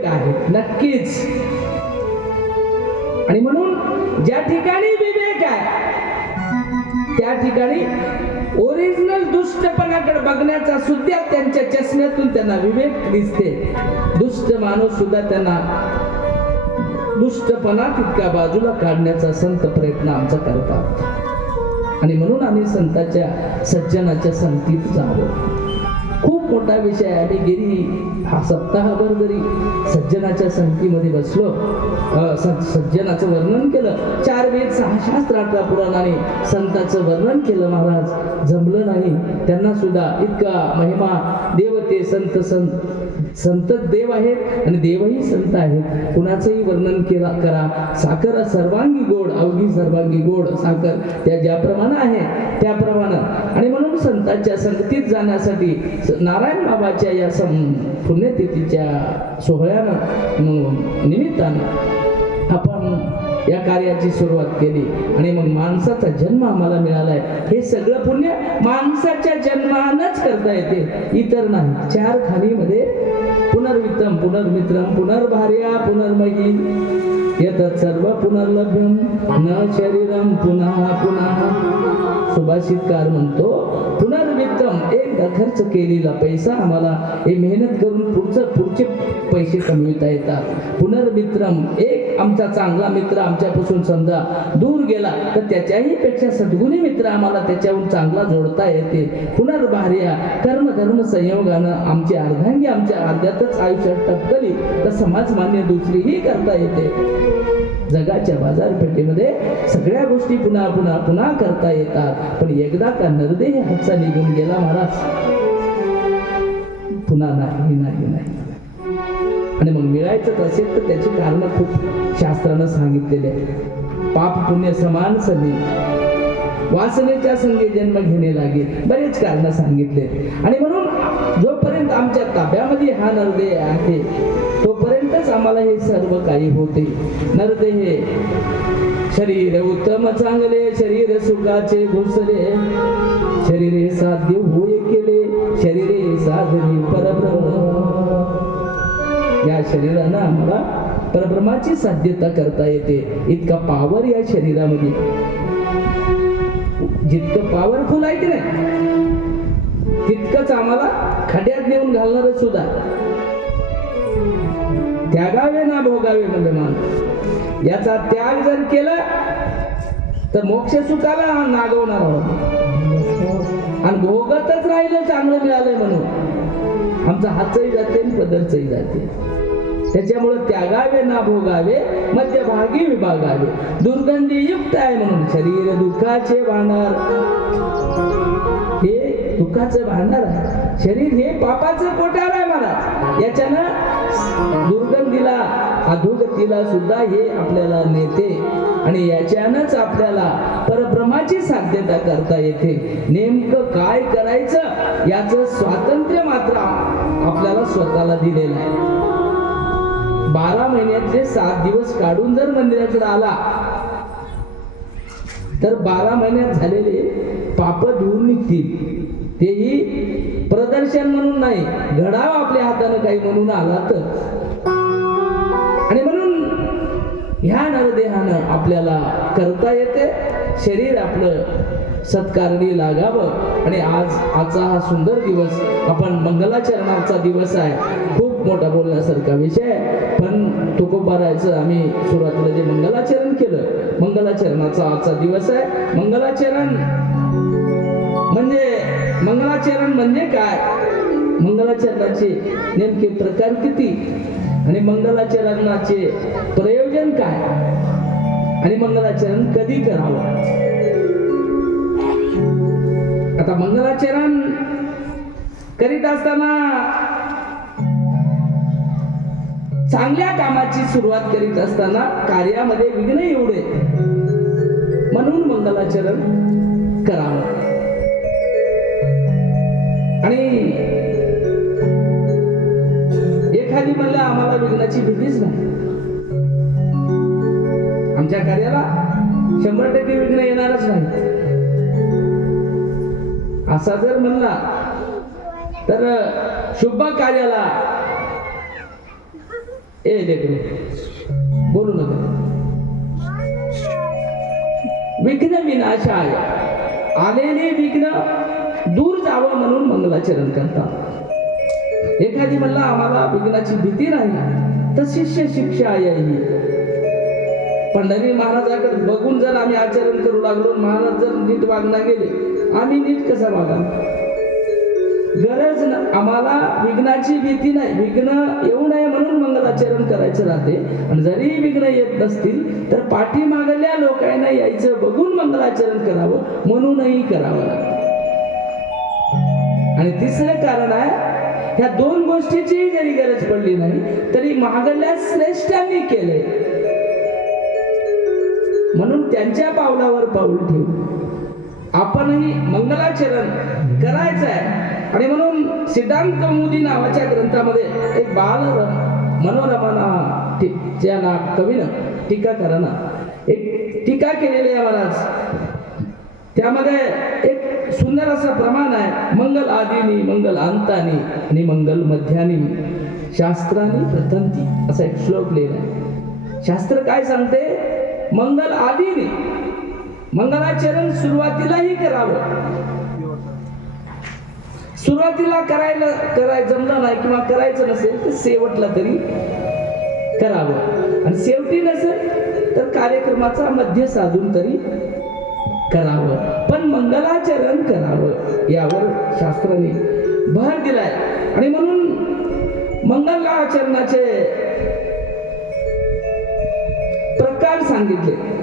विवेक आहे. नक्कीच. आणि म्हणून ज्या ठिकाणी विवेक आहे त्या ठिकाणी ओरिजिनल दुष्टपणाकडे बघण्याचा सुद्धा त्यांच्या चष्म्यातून त्यांना विवेक दिसते. दुष्ट माणूस सुद्धा त्यांना दुष्टपणा तितका बाजूला काढण्याचा संत प्रयत्न आमचा करतात. आणि म्हणून आम्ही संताच्या सज्जनाच्या संगतीत जावं. खूप मोठा विषय आहे. आणि गिरी हा सप्ताहभर जरी सज्जनाच्या संगतीमध्ये बसलो स- सज्जनाचं वर्णन केलं चार वेद सहा शास्त्र अठरा पुराणाने संताचं वर्णन केलं महाराज जमलं नाही. त्यांना सुद्धा इतका महिमा देवते संत संत संत देव आहेत आणि देवही संत आहेत. कुणाचंही वर्णन केला करा. साखर सर्वांगी गोड अवघी सर्वांगी गोड. साखर त्या ज्याप्रमाणे आहे त्याप्रमाणे आणि म्हणून संतांच्या संगतीत जाण्यासाठी नारायण बाबाच्या या सं पुण्यतिथीच्या सोहळ्यानं निमित्तानं आपण या कार्याची सुरुवात केली. आणि मग माणसाचा जन्म आम्हाला मिळालाय. हे सगळं पुण्य माणसाच्या जन्मानच करता येते. इतर नाही. चार खाणीमध्ये पुनर्वितम पुनर्मित्रम पुनर्भार्या पुनर्मयी येतात सर्व पुनर्लभ्यम न शरीरम पुन्हा पुन्हा सुभाषितकार म्हणतो पुनर्वित्तम खर्च केलेला पैसा आम्हाला हे मेहनत करून पुढचं पुढचे पैसे कमविता येतात. पुनर्मित्रम. एक आमचा चांगला मित्र आमच्यापासून समजा दूर गेला तर त्याच्याही पेक्षा सद्गुणी मित्र आम्हाला त्याच्याहून चांगला जोडता येते. पुनर्भार्या. कर्म धर्म संयोगानं आमची अर्धांगी आमच्या अर्ध्यातच आयुष्यात टपकली तर समाजमान्य दुसरीही करता येते. जगाच्या बाजारपेठेमध्ये सगळ्या गोष्टी पुन्हा पुन्हा पुन्हा करता येतात. पण एकदा का नरदेह हातचा निघून गेला महाराज? पुन्हा नाही नाही नाही. आणि मग मिळायचं असेल तर त्याची कारण खूप शास्त्रानं सांगितलेले पाप पुण्य समान समी. वासनेच्या संगे जन्म घेणे लागेल बरेच कारण सांगितले आणि म्हणून जोपर्यंत आमच्या ताब्यामध्ये हा नरदेह आहे तोपर्यंतच आम्हाला हे सर्व काही होते. नरदेह शरीर उत्तम चांगले शरीर सुखाचे घुसले शरीरे साध्य होय केले शरीरे साधने परब्रह्म. या शरीरानं आम्हाला परब्रह्माची साध्यता करता येते. इतका पावर या शरीरामध्ये. जितकं पॉवरफुल आहे की नाही? तितकंच आम्हाला खड्यात नेऊन घालणार सुद्धा. त्यागावे ना भोगावे म्हणजे याचा त्याग जर केला तर मोक्ष सुखाला नागवणार आहोत. आणि भोगतच राहिलं चांगलं मिळालंय म्हणून. आमचा हातही जाते आणि पदरचही जाते. त्याच्यामुळे त्यागावे ना भोगावे मध्यभागी विभागावे. दुर्गंधी युक्त आहे म्हणून शरीर दुःखाचे भांडार. हे दुःखाचं भांडार आहे. शरीर हे पापाचं पोटार आहे महाराज. याच्यानं दिला अधोगतीला सुद्धा हे आपल्याला नेते. आणि याच्यानंच आपल्याला परब्रह्माची साध्यता करता येते. नेमकं काय करायचं? याच स्वातंत्र्य मात्र आपल्याला स्वतःला दिलेलं आहे. बारा महिन्यातले सात दिवस काढून जर मंदिराकडे आला तर बारा महिन्यात झालेले पाप धुवून निघतील. तेही प्रदर्शन म्हणून नाही घडाव आपल्या हातानं काही म्हणून आला तर. ह्या नरदेहानं आपल्याला करता येते. शरीर आपलं सत्कारणी लागावं. आणि आज आजचा हा सुंदर दिवस आपण मंगलाचरणाचा दिवस आहे. खूप मोठा बोलण्यासारखा विषय आहे. पण तुकोबारायचं आम्ही सुरुवातीला जे मंगलाचरण केलं मंगलाचरणाचा आजचा दिवस आहे. मंगलाचरण म्हणजे मंगलाचरण म्हणजे काय? मंगलाचरणाचे नेमके प्रकार किती? आणि मंगलाचरणाचे प्रयोजन काय? आणि मंगलाचरण कधी करावं? आता मंगलाचरण करीत असताना चांगल्या कामाची सुरुवात करीत असताना कार्यामध्ये विघ्न एवढे म्हणून मंगलाचरण करावं. आणि आम्हाला भीतीच नाही. आमच्या कार्याला शंभर टक्के विघ्न येणारच नाही. असा जर म्हणला तर शुभ कार्याला ए लेकरू बोलू नका. विघ्न विनाशाय. आलेले विघ्न दूर जावं म्हणून मंगलाचरण करतात. एखादी म्हणला आम्हाला विघ्नाची भीती नाही. तर शिष्य शिक्षा यायी पंढरी महाराजाकडे बघून जर आम्ही आचरण करू लागलो महाराज जर नीट वागणार गेले आम्ही नीट कसा वागा गरज आम्हाला विघ्नाची भीती नाही. विघ्न येऊ नये म्हणून मंगलाचरण करायचं राहते. आणि जरी विघ्न येत नसतील तर पाठीमागल्या लोकांना यायचं बघून मंगलाचरण करावं म्हणूनही करावं. आणि तिसरं कारण आहे ह्या दोन गोष्टीची जरी गरज पडली नाही तरी महागल्या श्रेष्ठांनी केले. म्हणून त्यांच्या पावलावर पाऊल ठेवू. आपणही मंगलाचरण करायचं आहे. आणि म्हणून सिद्धांत कौमुदी नावाच्या ग्रंथामध्ये एक बाल मनोरमाना ज्या ना कवीनं टीकाकारानं एक टीका केलेली आहे महाराज. त्यामध्ये एक सुंदर असा प्रमाण आहे. मंगल आदिनी मंगल अंतानी आणि मंगल मध्यानी. शास्त्रानी प्रथंती असा एक श्लोक लिहिला आहे. शास्त्र काय सांगते? मंगल आदिनी. मंगलाचरण सुरुवातीलाही करावं. सुरुवातीला करायला कराय जमलं नाही किंवा करायचं नसेल तर शेवटला तरी करावं. आणि शेवटी नसेल तर कार्यक्रमाचा मध्य साधून तरी करावं. पण मंगलाचरण करावं. यावर शास्त्राने भर दिलाय. आणि म्हणून मंगलाचरणाचे प्रकार सांगितले.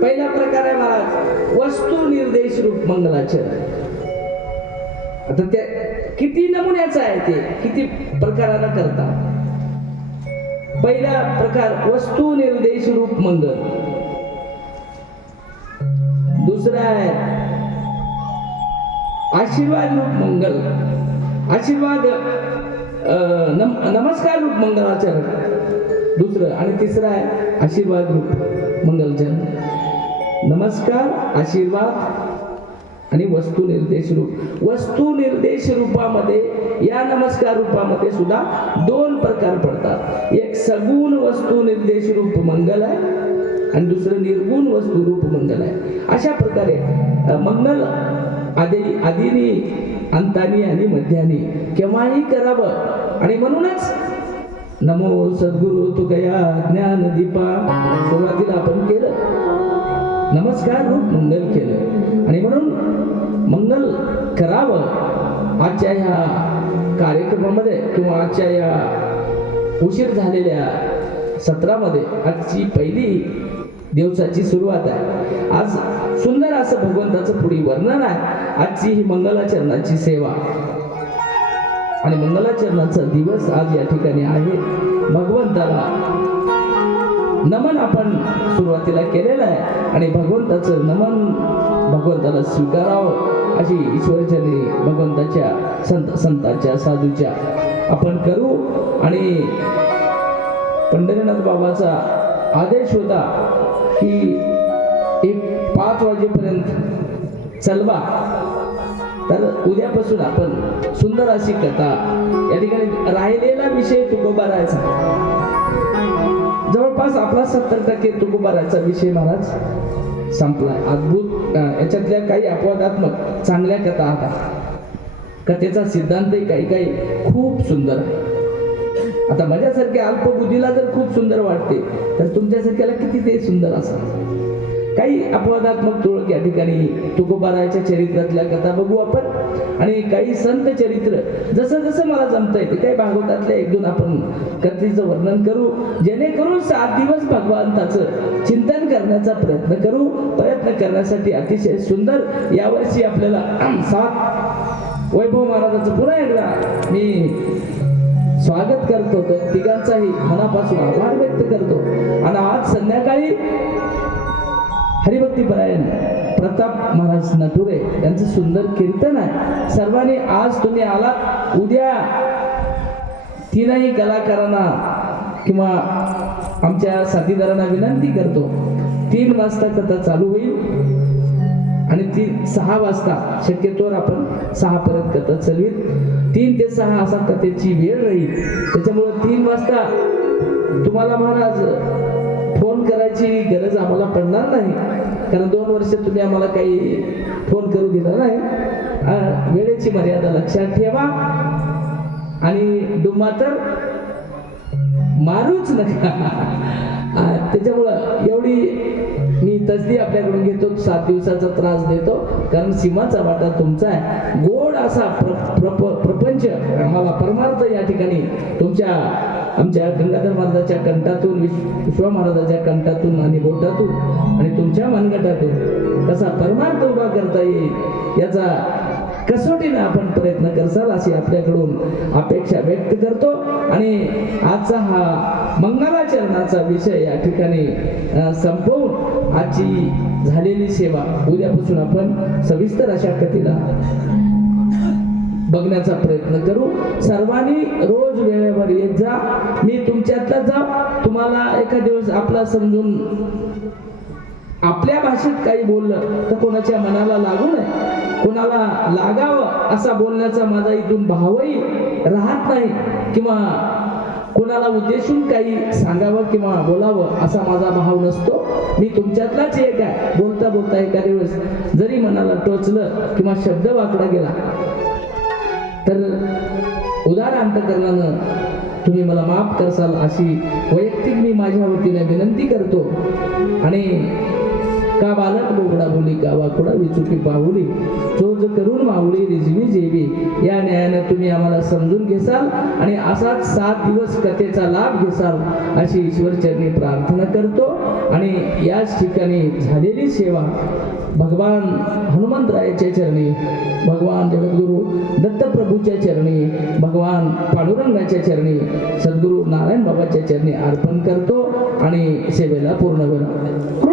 पहिला प्रकार आहे महाराज वस्तू निर्देश रूप मंगलाचरण. आता ते किती नमुन्याचं आहे ते? किती प्रकारानं करता पहिला प्रकार वस्तू निर्देश रूप मंगल. दुसरा आहे आशीर्वाद रूप मंगल आशीर्वाद नम नमस्कार रूप मंगलाचरण दुसरं आणि तिसरं आहे आशीर्वाद रूप मंगलचरण नमस्कार आशीर्वाद आणि वस्तू निर्देश रूप. वस्तू निर्देश रूपामध्ये या नमस्कार रूपामध्ये सुद्धा दोन प्रकार पडतात. एक सगुण वस्तू निर्देश रूप मंगल आहे. आणि दुसरं निर्गुण वस्तू रूप मंगल आहे. अशा प्रकारे मंगल आदि आदिनी अंतानी आणि मध्यानी केव्हाही करावं. आणि म्हणूनच नमो सद्गुरु तुकया ज्ञान दीपा सुरुवातीला आपण केलं. नमस्कार रूप मंगल केलं. आणि म्हणून मंगल करावं. आजच्या ह्या कार्यक्रमामध्ये किंवा आजच्या या उशीर झालेल्या सत्रामध्ये आजची पहिली दिवसाची सुरुवात आहे. आज सुंदर असं भगवंताचं पुढे वर्णन आहे. आजची ही मंगलाचरणाची सेवा. आणि मंगलाचरणाचा दिवस आज या ठिकाणी आहे. भगवंताला नमन आपण सुरुवातीला केलेलं आहे. आणि भगवंताचं नमन भगवंताला स्वीकारावं अशी ईश्वरचरणी भगवंताच्या संत संतांच्या साधूच्या आपण करू. आणि पंढरीनाथ बाबाचा आदेश होता. की एक पाच वाजेपर्यंत. चलवा. तर उद्यापासून आपण सुंदर अशी कथा या ठिकाणी राहिलेला विषय तुकोबारायचा जवळपास आपला सत्तर टक्के तुकोबाराचा विषय महाराज. संपलाय. अद्भुत याच्यातल्या काही अपवादात्मक चांगल्या कथा आता. कथेचा सिद्धांतही काही काही खूप सुंदर आहे. आता माझ्यासारख्या अल्पबुद्धीला जर खूप सुंदर वाटते तर तुमच्यासारख्याला किती ते सुंदर असं काही अपवादात्मक तुळक या ठिकाणी तुकोबारायच्या चरित्रातल्या कथा बघू आपण. आणि काही संत चरित्र जसं जसं मला जमता येते काही भागवतातल्या एक दोन आपण कथेचं वर्णन करू. जेणेकरून सात दिवस भगवंताचं चिंतन करण्याचा प्रयत्न करू. प्रयत्न करण्यासाठी अतिशय सुंदर. यावर्षी आपल्याला सात वैभव महाराजाचं पुन्हा एकदा मी स्वागत करतो तर तिघांचाही मनापासून आभार व्यक्त करतो. आणि आज संध्याकाळी हरिभक्तीपरायण प्रताप महाराज नटुरे यांचं सुंदर कीर्तन आहे. सर्वांनी आज तुम्ही आलात उद्या तीनही कलाकारांना किंवा आमच्या साथीदारांना विनंती करतो तीन वाजता कथा चालू होईल. आणि ती सहा वाजता शक्यतोवर आपण सहापर्यंत कथा चलवीत तीन ते सहा असा कथेची वेळ राहील. त्याच्यामुळं तीन वाजता तुम्हाला महाराज फोन करायची गरज आम्हाला पडणार नाही. कारण दोन वर्ष तुम्ही आम्हाला काही फोन करू दिला नाही. वेळेची मर्यादा लक्षात ठेवा. आणि डुम्मा तर मारूच नका. त्याच्यामुळं एवढी तसदी आपल्याकडून घेतो सात दिवसाचा त्रास देतो. कारण सीमाचा वाटा तुमचा आहे. गोड असा प्र, प्रप, प्रपंच आम्हाला परमार्थ या ठिकाणी तुमच्या आमच्या गंगाधर महाराजाच्या कंठातून विश्व महाराजाच्या कंठातून आणि बोटातून आणि तुमच्या मनगटातून कसा परमार्थ उभा करता येईल याचा कसोटीने आपण प्रयत्न करसाल अशी आपल्याकडून अपेक्षा व्यक्त करतो. आणि आजचा हा मंगलाचरणाचा विषय या ठिकाणी अ, आजची झालेली सेवा उद्यापासून आपण सविस्तर अशा कथेला बघण्याचा प्रयत्न करू. सर्वांनी रोज वेळेवर येत जा. मी तुमच्यातला जा. तुम्हाला एका दिवस आपला समजून आपल्या भाषेत काही बोललं तर कोणाच्या मनाला लागू नये. कोणाला लागावं असा बोलण्याचा माझा इथून भावही राहत नाही किंवा कोणाला उद्देशून काही सांगावं किंवा बोलावं असा माझा भाव नसतो. मी तुमच्यातलाच एक आहे. बोलता बोलता एखाद्या वेळेस जरी मनाला टोचलं किंवा शब्द वाकडा गेला तर उदार अंतकरणानं तुम्ही मला माफ करसाल अशी वैयक्तिक मी माझ्या वतीने विनंती करतो. आणि का बालक बोबडा बोली का वाकुडा विचुकी पाहुली. चोज करून माऊली रिजवी जेवी. या न्यायानं तुम्ही आम्हाला समजून घेसाल आणि असाच सात दिवस कथेचा लाभ घेसाल अशी ईश्वरचरणी प्रार्थना करतो. आणि याच ठिकाणी झालेली सेवा भगवान हनुमंतरायाच्या चरणी भगवान जगद्गुरु दत्तप्रभूच्या चरणी भगवान पांडुरंगाच्या चरणी सद्गुरु नारायण बाबाच्या चरणी अर्पण करतो आणि सेवेला पूर्ण बनवतो